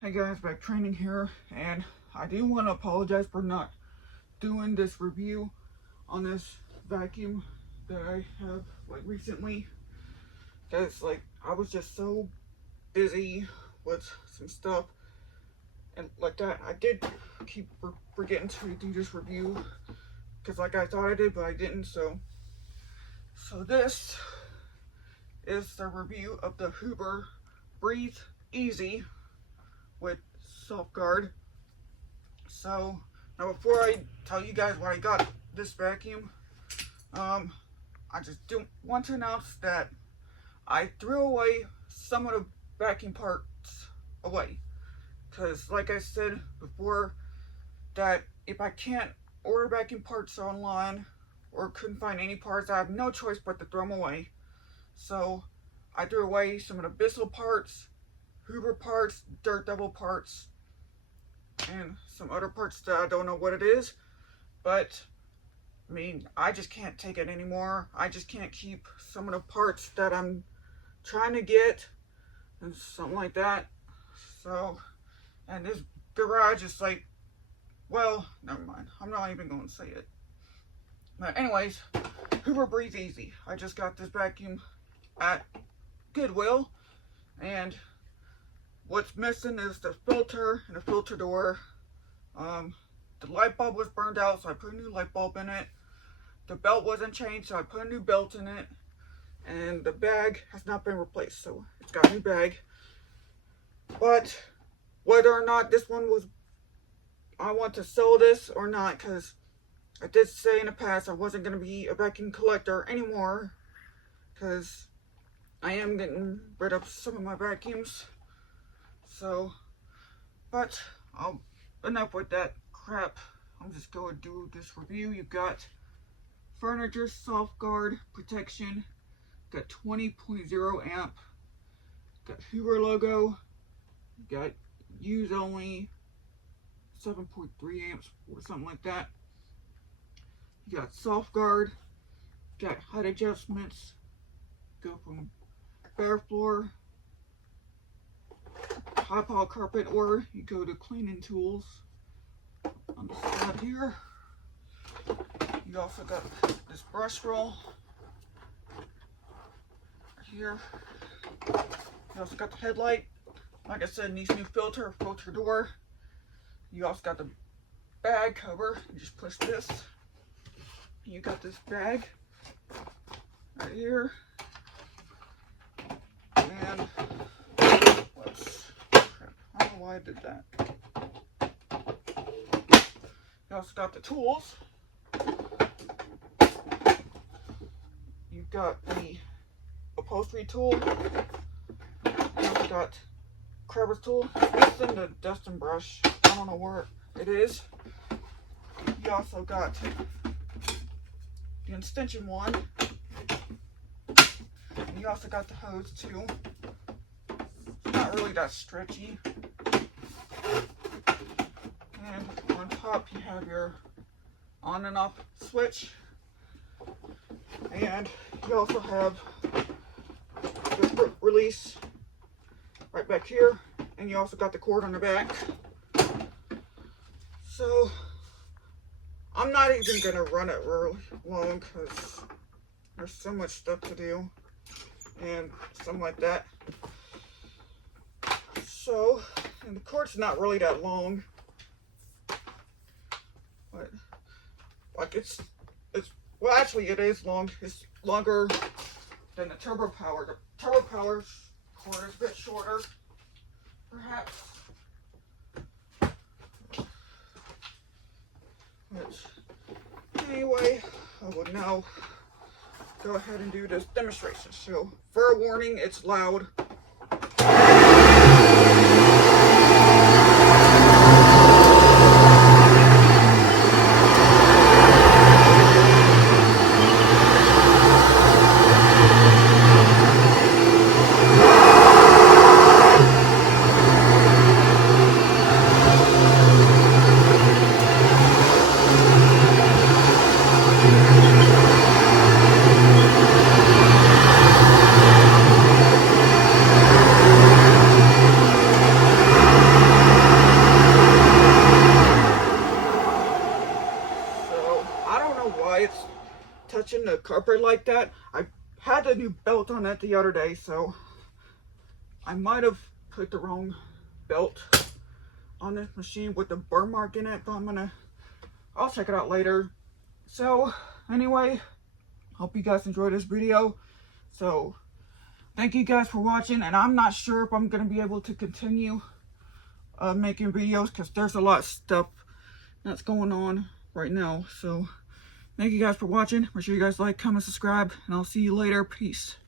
Hey guys, back training here, and I do want to apologize for not doing this review on this vacuum that I have recently, because I was just so busy with some stuff and like that. I did keep forgetting to do this review because I thought I did, but I didn't. So this is the review of the Hoover Breathe Easy with soft guard. So now, before I tell you guys why I got this vacuum, I just do want to announce that I threw away some of the vacuum parts away, because like I said before, that if I can't order vacuum parts online or couldn't find any parts, I have no choice but to throw them away. So I threw away some of the Bissell parts, Hoover parts, Dirt Devil parts, and some other parts that I don't know what it is. But I mean, I just can't take it anymore. I just can't keep some of the parts that I'm trying to get and something like that. So, and this garage is well, never mind. I'm not even going to say it. But anyways, Hoover Breathe Easy. I just got this vacuum at Goodwill, and what's missing is the filter and the filter door. The light bulb was burned out, so I put a new light bulb in it. The belt wasn't changed, so I put a new belt in it. And the bag has not been replaced, so it's got a new bag. But whether or not this one I want to sell this or not, because I did say in the past I wasn't going to be a vacuum collector anymore, because I am getting rid of some of my vacuums. So, but enough with that crap. I'm just going to do this review. You've got furniture soft guard protection, got 20.0 amp, got Hoover logo, got use only 7.3 amps or something like that. You got soft guard, got height adjustments, go from bare floor, high pile carpet, or you go to cleaning tools on the side here. You also got this brush roll right here. You also got the headlight. Like I said, needs new filter door. You also got the bag cover. You just push this. You got this bag right here. And whoops, crap, I don't know why I did that. You also got the tools. You've got the upholstery tool. You also got crevice tool. This is in the dusting brush. I don't know where it is. You also got the extension one. And you also got the hose too. It's not really that stretchy. And on top you have your on and off switch. And you also have the release right back here. And you also got the cord on the back. So I'm not even gonna run it really long because there's so much stuff to do and something like that. So, and the cord's not really that long, but it's well, actually it is long. It's longer than the turbo power. The turbo power's cord is a bit shorter, perhaps. But anyway, I will now go ahead and do this demonstration. So, fair warning, it's loud. upright like that. I had a new belt on it the other day, so I might have put the wrong belt on this machine with the burr mark in it, but I'll check it out later. So anyway, hope you guys enjoyed this video. So thank you guys for watching, and I'm not sure if I'm going to be able to continue making videos because there's a lot of stuff that's going on right now. So thank you guys for watching. Make sure you guys like, comment, subscribe, and I'll see you later. Peace.